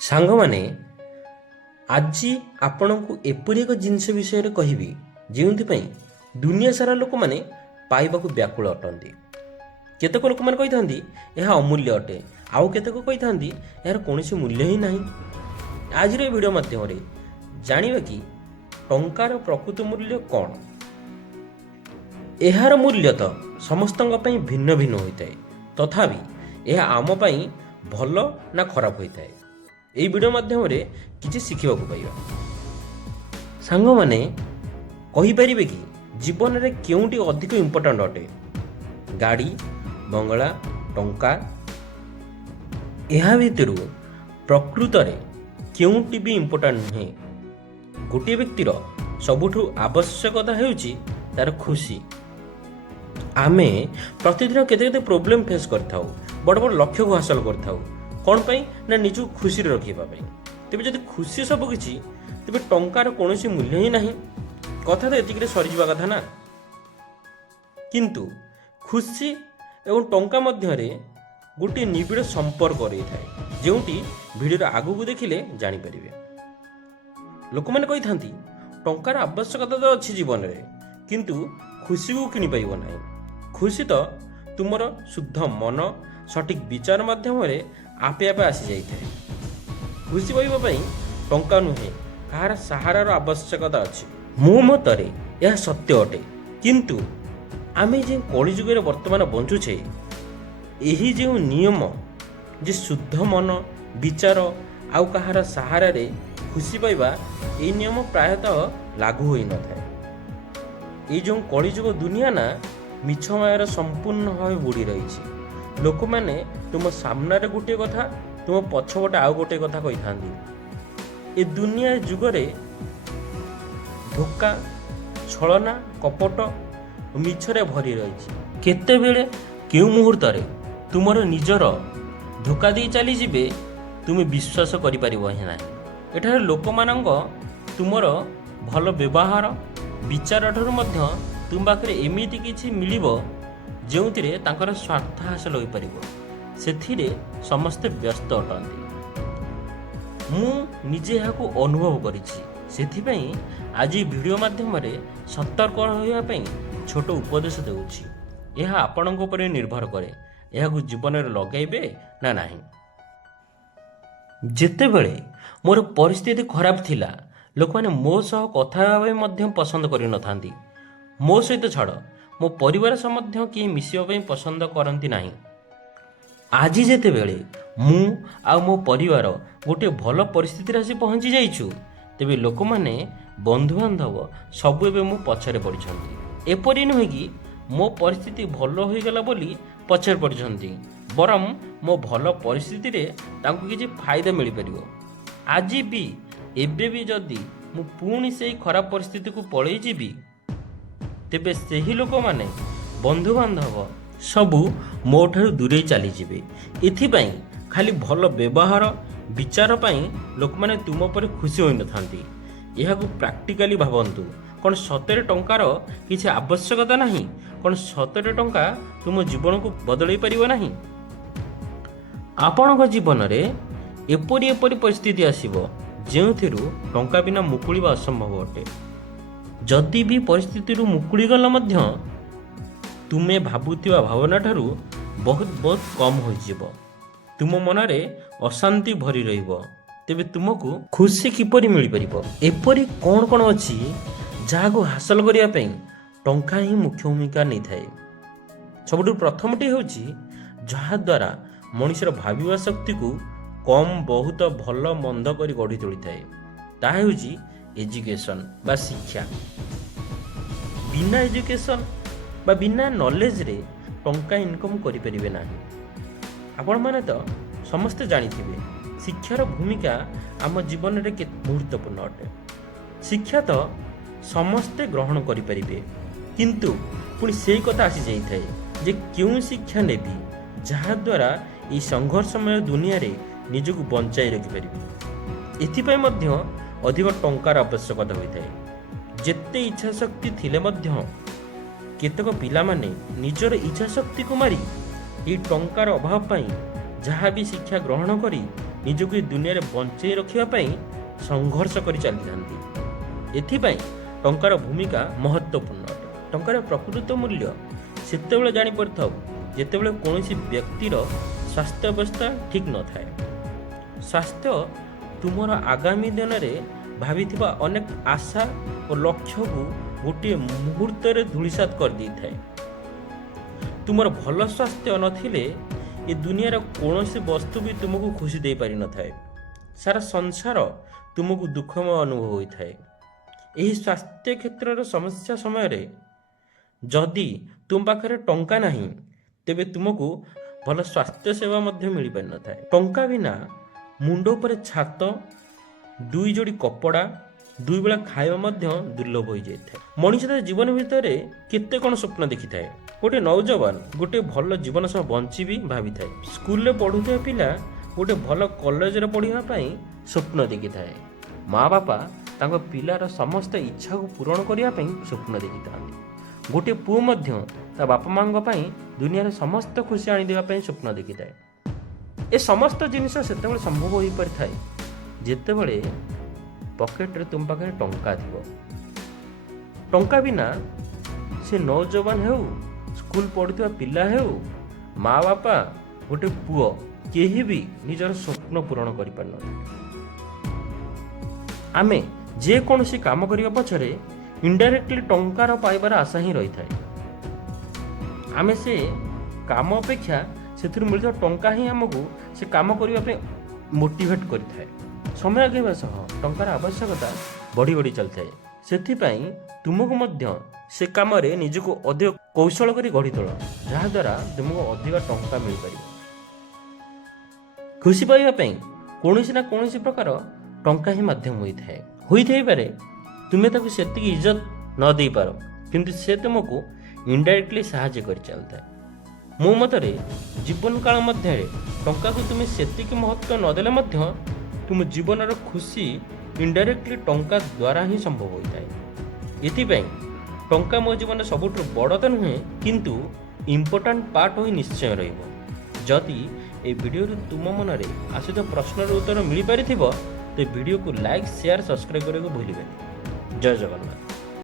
ସାଙ୍ଗମାନେ ଆଜି ଆପଣଙ୍କୁ ଏପରି ଏକ ଜିନିଷ ବିଷୟରେ କହିବି ଯେଉଁଥିପାଇଁ ଦୁନିଆ ସାରା ଲୋକମାନେ ପାଇବାକୁ ବ୍ୟାକୁଳ ଅଟନ୍ତି। କେତେକ ଲୋକମାନେ କହିଥାନ୍ତି ଏହା ଅମୂଲ୍ୟ ଅଟେ, ଆଉ କେତେକ କହିଥାନ୍ତି ଏହାର କୌଣସି ମୂଲ୍ୟ ହିଁ ନାହିଁ। ଆଜିର ଏ ଭିଡ଼ିଓ ମାଧ୍ୟମରେ ଜାଣିବା କି ଟଙ୍କାର ପ୍ରକୃତ ମୂଲ୍ୟ କ'ଣ। ଏହାର ମୂଲ୍ୟ ତ ସମସ୍ତଙ୍କ ପାଇଁ ଭିନ୍ନ ଭିନ୍ନ ହୋଇଥାଏ, ତଥାପି ଏହା ଆମ ପାଇଁ ଭଲ ନା ଖରାପ ହୋଇଥାଏ ଏହି ଭିଡ଼ିଓ ମାଧ୍ୟମରେ କିଛି ଶିଖିବାକୁ ପାଇବା। ସାଙ୍ଗମାନେ କହିପାରିବେ କି ଜୀବନରେ କେଉଁଟି ଅଧିକ ଇମ୍ପୋର୍ଟାଣ୍ଟ ଅଟେ? ଗାଡ଼ି, ବଙ୍ଗଳା, ଟଙ୍କା? ଏହା ଭିତରୁ ପ୍ରକୃତରେ କେଉଁଟି ବି ଇମ୍ପୋର୍ଟାଣ୍ଟ ନୁହେଁ। ଗୋଟିଏ ବ୍ୟକ୍ତିର ସବୁଠୁ ଆବଶ୍ୟକତା ହେଉଛି ତାର ଖୁସି। ଆମେ ପ୍ରତିଦିନ କେତେ କେତେ ପ୍ରୋବ୍ଲେମ୍ ଫେସ୍ କରିଥାଉ, ବଡ଼ ବଡ଼ ଲକ୍ଷ୍ୟକୁ ହାସଲ କରିଥାଉ। କ'ଣ ପାଇଁ ନା ନିଜକୁ ଖୁସିରେ ରଖିବା ପାଇଁ। ତେବେ ଯଦି ଖୁସି ସବୁ କିଛି, ତେବେ ଟଙ୍କାର କୌଣସି ମୂଲ୍ୟ ହିଁ ନାହିଁ। କଥା ତ ଏତିକିରେ ସରିଯିବା କଥା ନା। କିନ୍ତୁ ଖୁସି ଏବଂ ଟଙ୍କା ମଧ୍ୟରେ ଗୋଟିଏ ନିବିଡ଼ ସମ୍ପର୍କ ରହିଥାଏ, ଯେଉଁଟି ଭିଡ଼ିଓର ଆଗକୁ ଦେଖିଲେ ଜାଣିପାରିବେ। ଲୋକମାନେ କହିଥାନ୍ତି ଟଙ୍କାର ଆବଶ୍ୟକତା ତ ଅଛି ଜୀବନରେ, କିନ୍ତୁ ଖୁସିକୁ କିଣିପାରିବ ନାହିଁ। ଖୁସି ତ ତୁମର ଶୁଦ୍ଧ ମନ, ସଠିକ୍ ବିଚାର ମାଧ୍ୟମରେ ଆପେ ଆପେ ଆସିଯାଇଥାଏ। ଖୁସି ପାଇବା ପାଇଁ ଟଙ୍କା ନୁହେଁ, କାହାର ସାହାରାର ଆବଶ୍ୟକତା ଅଛି। ମୋ ମତରେ ଏହା ସତ୍ୟ ଅଟେ। କିନ୍ତୁ ଆମେ ଯେଉଁ କଳିଯୁଗରେ ବର୍ତ୍ତମାନ ବଞ୍ଚୁଛେ, ଏହି ଯେଉଁ ନିୟମ ଯେ ଶୁଦ୍ଧ ମନ, ବିଚାର ଆଉ କାହାର ସାହାରାରେ ଖୁସି ପାଇବା, ଏହି ନିୟମ ପ୍ରାୟତଃ ଲାଗୁ ହୋଇନଥାଏ। ଏଇ ଯେଉଁ କଳିଯୁଗ ଦୁନିଆ ନା, ମିଛ ମାୟାର ସମ୍ପୂର୍ଣ୍ଣ ଭାବେ ବୁଡ଼ି ରହିଛି। ଲୋକମାନେ ତୁମ ସାମ୍ନାରେ ଗୋଟିଏ କଥା, ତୁମ ପଛପଟେ ଆଉ ଗୋଟିଏ କଥା କହିଥାନ୍ତି। ଏ ଦୁନିଆ ଯୁଗରେ ଧୋକା, ଛଳନା, କପଟ ଓ ମିଛରେ ଭରି ରହିଛି। କେତେବେଳେ କେଉଁ ମୁହୂର୍ତ୍ତରେ ତୁମର ନିଜର ଧୋକା ଦେଇ ଚାଲିଯିବେ, ତୁମେ ବିଶ୍ୱାସ କରିପାରିବ ହିଁ ନାହିଁ। ଏଠାରେ ଲୋକମାନଙ୍କ ତୁମର ଭଲ ବ୍ୟବହାର, ବିଚାର ଠାରୁ ମଧ୍ୟ ତୁମ ପାଖରେ ଏମିତି କିଛି ମିଳିବ ଯେଉଁଥିରେ ତାଙ୍କର ସ୍ୱାର୍ଥ ହାସଲ ହୋଇପାରିବ। ସେଥିରେ ସମସ୍ତେ ବ୍ୟସ୍ତ ଅଟନ୍ତି। ମୁଁ ନିଜେ ଏହାକୁ ଅନୁଭବ କରିଛି। ସେଥିପାଇଁ ଆଜି ଭିଡ଼ିଓ ମାଧ୍ୟମରେ ସତର୍କ ରହିବା ପାଇଁ ଛୋଟ ଉପଦେଶ ଦେଉଛି। ଏହା ଆପଣଙ୍କ ଉପରେ ନିର୍ଭର କରେ, ଏହାକୁ ଜୀବନରେ ଲଗାଇବେ ନା ନାହିଁ। ଯେତେବେଳେ ମୋର ପରିସ୍ଥିତି ଖରାପ ଥିଲା, ଲୋକମାନେ ମୋ ସହ କଥା ହେବା ପାଇଁ ମଧ୍ୟ ପସନ୍ଦ କରିନଥାନ୍ତି। ମୋ ସହିତ ଛାଡ଼, ମୋ ପରିବାର ସହ ମଧ୍ୟ କେହି ମିଶିବା ପାଇଁ ପସନ୍ଦ କରନ୍ତି ନାହିଁ। ଆଜି ଯେତେବେଳେ ମୁଁ ଆଉ ମୋ ପରିବାର ଗୋଟିଏ ଭଲ ପରିସ୍ଥିତିରେ ଆସି ପହଞ୍ଚି ଯାଇଛୁ, ତେବେ ଲୋକମାନେ, ବନ୍ଧୁବାନ୍ଧବ ସବୁ ଏବେ ମୋ ପଛରେ ପଡ଼ିଛନ୍ତି। ଏପରି ନୁହେଁ କି ମୋ ପରିସ୍ଥିତି ଭଲ ହୋଇଗଲା ବୋଲି ପଛରେ ପଡ଼ିଛନ୍ତି, ବରଂ ମୋ ଭଲ ପରିସ୍ଥିତିରେ ତାଙ୍କୁ କିଛି ଫାଇଦା ମିଳିପାରିବ। ଆଜି ବି, ଏବେ ବି ଯଦି ମୁଁ ପୁଣି ସେଇ ଖରାପ ପରିସ୍ଥିତିକୁ ପଳେଇ ଯିବି, ତେବେ ସେହି ଲୋକମାନେ, ବନ୍ଧୁବାନ୍ଧବ ସବୁ ମୋ ଠାରୁ ଦୂରେଇ ଚାଲିଯିବେ। ଏଥିପାଇଁ ଖାଲି ଭଲ ବ୍ୟବହାର, ବିଚାର ପାଇଁ ଲୋକମାନେ ତୁମ ଉପରେ ଖୁସି ହୋଇନଥାନ୍ତି। ଏହାକୁ ପ୍ରାକ୍ଟିକାଲି ଭାବନ୍ତୁ। କ'ଣ ସତରେ ଟଙ୍କାର କିଛି ଆବଶ୍ୟକତା ନାହିଁ? କ'ଣ ସତରେ ଟଙ୍କା ତୁମ ଜୀବନକୁ ବଦଳାଇ ପାରିବ ନାହିଁ? ଆପଣଙ୍କ ଜୀବନରେ ଏପରି ପରିସ୍ଥିତି ଆସିବ ଯେଉଁଥିରୁ ଟଙ୍କା ବିନା ମୁକୁଳିବା ଅସମ୍ଭବ ଅଟେ। ଯଦି ବି ପରିସ୍ଥିତିରୁ ମୁକୁଳି ଗଲ ମଧ୍ୟ ତୁମେ ଭାବୁଥିବା ଭାବନା ଠାରୁ ବହୁତ କମ୍ ହୋଇଯିବ। ତୁମ ମନରେ ଅଶାନ୍ତି ଭରି ରହିବ। ତେବେ ତୁମକୁ ଖୁସି କିପରି ମିଳିପାରିବ? ଏପରି କ'ଣ କ'ଣ ଅଛି ଯାହାକୁ ହାସଲ କରିବା ପାଇଁ ଟଙ୍କା ହିଁ ମୁଖ୍ୟ ଭୂମିକା ନେଇଥାଏ। ସବୁଠୁ ପ୍ରଥମଟି ହେଉଛି ଯାହାଦ୍ୱାରା ମଣିଷର ଭାବିବା ଶକ୍ତିକୁ କମ୍ ବହୁତ ଭଲ ମନ୍ଦ କରି ଗଢ଼ି ତୋଳିଥାଏ, ତାହା ହେଉଛି ଏଜୁକେସନ୍ ବା ଶିକ୍ଷା। ବିନା ଏଜୁକେସନ୍ ବା ବିନା ନଲେଜରେ ଟଙ୍କା ଇନକମ୍ କରିପାରିବେ ନାହିଁ। ଆପଣମାନେ ତ ସମସ୍ତେ ଜାଣିଥିବେ ଶିକ୍ଷାର ଭୂମିକା ଆମ ଜୀବନରେ କେତେ ଗୁରୁତ୍ୱପୂର୍ଣ୍ଣ ଅଟେ। ଶିକ୍ଷା ତ ସମସ୍ତେ ଗ୍ରହଣ କରିପାରିବେ, କିନ୍ତୁ ପୁଣି ସେଇ କଥା ଆସିଯାଇଥାଏ ଯେ କେଉଁ ଶିକ୍ଷା ନେବି ଯାହାଦ୍ୱାରା ଏହି ସଂଘର୍ଷମୟ ଦୁନିଆରେ ନିଜକୁ ବଞ୍ଚାଇ ରଖିପାରିବି। ଏଥିପାଇଁ ମଧ୍ୟ ଅଧିକ ଟଙ୍କାର ଆବଶ୍ୟକତା ହୋଇଥାଏ। ଯେତେ ଇଚ୍ଛା ଶକ୍ତି ଥିଲେ ମଧ୍ୟ କେତେକ ପିଲାମାନେ ନିଜର ଇଚ୍ଛା ଶକ୍ତିକୁ ମାରି ଏହି ଟଙ୍କାର ଅଭାବ ପାଇଁ ଯାହା ବି ଶିକ୍ଷା ଗ୍ରହଣ କରି ନିଜକୁ ଏ ଦୁନିଆରେ ବଞ୍ଚେଇ ରଖିବା ପାଇଁ ସଂଘର୍ଷ କରି ଚାଲିଥାନ୍ତି। ଏଥିପାଇଁ ଟଙ୍କାର ଭୂମିକା ମହତ୍ତ୍ୱପୂର୍ଣ୍ଣ ଅଟେ। ଟଙ୍କାର ପ୍ରକୃତ ମୂଲ୍ୟ ସେତେବେଳେ ଜାଣିପାରିଥାଉ ଯେତେବେଳେ କୌଣସି ବ୍ୟକ୍ତିର ସ୍ୱାସ୍ଥ୍ୟ ଅବସ୍ଥା ଠିକ୍ ନଥାଏ। ସ୍ୱାସ୍ଥ୍ୟ ତୁମର ଆଗାମୀ ଦିନରେ ଭାବିଥିବା ଅନେକ ଆଶା ଓ ଲକ୍ଷ୍ୟକୁ ଗୋଟିଏ ମୁହୂର୍ତ୍ତରେ ଧୂଳିସାତ କରିଦେଇଥାଏ। ତୁମର ଭଲ ସ୍ୱାସ୍ଥ୍ୟ ନଥିଲେ ଏ ଦୁନିଆର କୌଣସି ବସ୍ତୁ ବି ତୁମକୁ ଖୁସି ଦେଇପାରିନଥାଏ। ସାରା ସଂସାର ତୁମକୁ ଦୁଃଖମୟ ଅନୁଭବ ହୋଇଥାଏ। ଏହି ସ୍ୱାସ୍ଥ୍ୟ କ୍ଷେତ୍ରର ସମସ୍ୟା ସମୟରେ ଯଦି ତୁମ ପାଖରେ ଟଙ୍କା ନାହିଁ ତେବେ ତୁମକୁ ଭଲ ସ୍ୱାସ୍ଥ୍ୟ ସେବା ମଧ୍ୟ ମିଳିପାରିନଥାଏ। ଟଙ୍କା ବିନା ମୁଣ୍ଡ ଉପରେ ଛାତ, 2 ଯୋଡ଼ି କପଡ଼ା, 2 ବେଳା ଖାଇବା ମଧ୍ୟ ଦୁର୍ଲଭ ହୋଇଯାଇଥାଏ। ମଣିଷ ତା ଜୀବନ ଭିତରେ କେତେ କ'ଣ ସ୍ୱପ୍ନ ଦେଖିଥାଏ। ଗୋଟିଏ ନୌଜବାନ ଗୋଟିଏ ଭଲ ଜୀବନ ସହ ବଞ୍ଚିବି ଭାବିଥାଏ। ସ୍କୁଲରେ ପଢ଼ୁଥିବା ପିଲା ଗୋଟିଏ ଭଲ କଲେଜରେ ପଢ଼ିବା ପାଇଁ ସ୍ୱପ୍ନ ଦେଖିଥାଏ। ମା ବାପା ତାଙ୍କ ପିଲାର ସମସ୍ତ ଇଚ୍ଛାକୁ ପୂରଣ କରିବା ପାଇଁ ସ୍ୱପ୍ନ ଦେଖିଥାନ୍ତି। ଗୋଟିଏ ପୁଅ ମଧ୍ୟ ତା ବାପା ମାଙ୍କ ପାଇଁ ଦୁନିଆରେ ସମସ୍ତ ଖୁସି ଆଣିଦେବା ପାଇଁ ସ୍ୱପ୍ନ ଦେଖିଥାଏ। ଏ ସମସ୍ତ ଜିନିଷ ସେତେବେଳେ ସମ୍ଭବ ହୋଇପାରିଥାଏ ଯେତେବେଳେ ପକେଟରେ ତୁମ ପାଖରେ ଟଙ୍କା ଥିବ। ଟଙ୍କା ବିନା ସେ ନୌଜବାନ ହେଉ, ସ୍କୁଲ ପଢ଼ୁଥିବା ପିଲା ହେଉ, ମା ବାପା, ଗୋଟେ ପୁଅ, କେହି ବି ନିଜର ସ୍ୱପ୍ନ ପୂରଣ କରିପାରିନଥାଏ। ଆମେ ଯେକୌଣସି କାମ କରିବା ପଛରେ ଇନଡାଇରେକ୍ଟଲି ଟଙ୍କାର ପାଇବାର ଆଶା ହିଁ ରହିଥାଏ। ଆମେ ସେ କାମ ଅପେକ୍ଷା ସେଥିରୁ ମିଳୁଥିବା ଟଙ୍କା ହିଁ ଆମକୁ ସେ କାମ କରିବା ପାଇଁ ମୋଟିଭେଟ୍ କରିଥାଏ। ସମୟ ଆଗେଇବା ସହ ଟଙ୍କାର ଆବଶ୍ୟକତା ବଢ଼ି ବଢ଼ି ଚାଲିଥାଏ। ସେଥିପାଇଁ ତୁମକୁ ମଧ୍ୟ ସେ କାମରେ ନିଜକୁ ଅଧିକ କୌଶଳ କରି ଗଢ଼ି ତୋଳ, ଯାହାଦ୍ୱାରା ତୁମକୁ ଅଧିକ ଟଙ୍କା ମିଳିପାରିବ। ଖୁସି ପାଇବା ପାଇଁ କୌଣସି ନା କୌଣସି ପ୍ରକାର ଟଙ୍କା ହିଁ ମାଧ୍ୟମ ହୋଇଥାଇପାରେ। ତୁମେ ତାକୁ ସେତିକି ଇଜ୍ଜତ ନ ଦେଇପାର, କିନ୍ତୁ ସେ ତୁମକୁ ଇନଡାଇରେକ୍ଟଲି ସାହାଯ୍ୟ କରି ଚାଲିଥାଏ। ମୋ ମତରେ ଜୀବନ କାଳ ମଧ୍ୟରେ ଟଙ୍କାକୁ ତୁମେ ସେତିକି ମହତ୍ତ୍ୱ ନଦେଲେ ମଧ୍ୟ ତୁମ ଜୀବନର ଖୁସି ଇନଡାଇରେକ୍ଟଲି ଟଙ୍କା ଦ୍ୱାରା ହିଁ ସମ୍ଭବ ହୋଇଥାଏ। ଏଥିପାଇଁ ଟଙ୍କା ମୋ ଜୀବନରେ ସବୁଠୁ ବଡ଼ ତ ନୁହେଁ, କିନ୍ତୁ ଇମ୍ପୋର୍ଟାଣ୍ଟ ପାର୍ଟ ହୋଇ ନିଶ୍ଚୟ ରହିବ। ଯଦି ଏ ଭିଡ଼ିଓରୁ ତୁମ ମନରେ ଆସୁଥିବା ପ୍ରଶ୍ନର ଉତ୍ତର ମିଳିପାରିଥିବ, ତ ଭିଡ଼ିଓକୁ ଲାଇକ୍, ସେୟାର, ସବସ୍କ୍ରାଇବ୍ କରିବାକୁ ଭୁଲିବେନି। ଜୟ ଜଗନ୍ନାଥ।